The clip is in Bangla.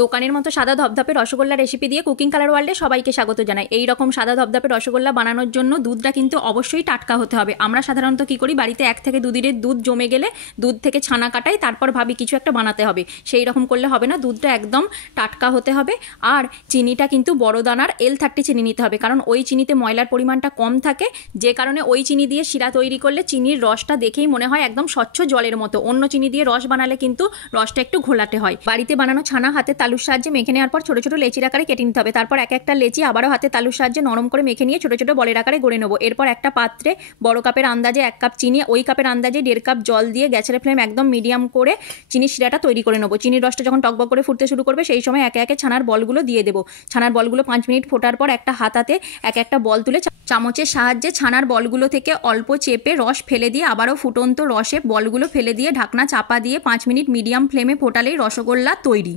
দোকানের মতো সাদা ধপধপে রসগোল্লা রেসিপি দিয়ে কুকিং কালার ওয়ার্ল্ডে সবাইকে স্বাগত জানাই। এই রকম সাদা ধপধপে রসগোল্লা বানানোর জন্য দুধটা কিন্তু অবশ্যই টাটকা হতে হবে। আমরা সাধারণত কি করি, বাড়িতে 1 থেকে 2 দিনের দুধ জমে গেলে দুধ থেকে ছানা কাটাই, তারপর ভাবি কিছু একটা বানাতে হবে। সেই রকম করলে হবে না, দুধটা একদম টাটকা হতে হবে। আর চিনিটা কিন্তু বড় দানার L30 চিনি নিতে হবে, কারণ ওই চিনিতে ময়লার পরিমাণটা কম থাকে, যে কারণে ওই চিনি দিয়ে শিরা তৈরি করলে চিনির রসটা দেখেই মনে হয় একদম স্বচ্ছ জলের মতো। অন্য চিনি দিয়ে রস বানালে কিন্তু রসটা একটু ঘোলাটে হয়। বাড়িতে বানানো ছানা হাতে তালুর সাহায্যে মেখে নেওয়ার পর ছোট ছোট লেচির আকারে কেটে নিতে হবে। তারপর এক একটা লেচি আবারও হাতে তালুর সাহায্যে নরম করে মেখে নিয়ে ছোট ছোট বলের আকারে গড়ে নেবো। এরপর একটা পাত্রে বড় কাপের আন্দাজে 1 কাপ চিনি, ওই কাপের আন্দাজে 1.5 কাপ জল দিয়ে গ্যাসের ফ্লেম একদম মিডিয়াম করে চিনির শিরাটা তৈরি করে নেবো। চিনির রসটা যখন টকবক করে ফুটতে শুরু করবে, সেই সময় একে একে ছানার বলগুলো দিয়ে দেবো। ছানার বলগুলো 5 মিনিট ফোটার পর একটা হাতাতে এক একটা বল তুলে চামচের সাহায্যে ছানার বলগুলো থেকে অল্প চেপে রস ফেলে দিয়ে আবারও ফুটন্ত রসে বলগুলো ফেলে দিয়ে ঢাকনা চাপা দিয়ে 5 মিনিট মিডিয়াম ফ্লেমে ফোটালেই রসগোল্লা তৈরি।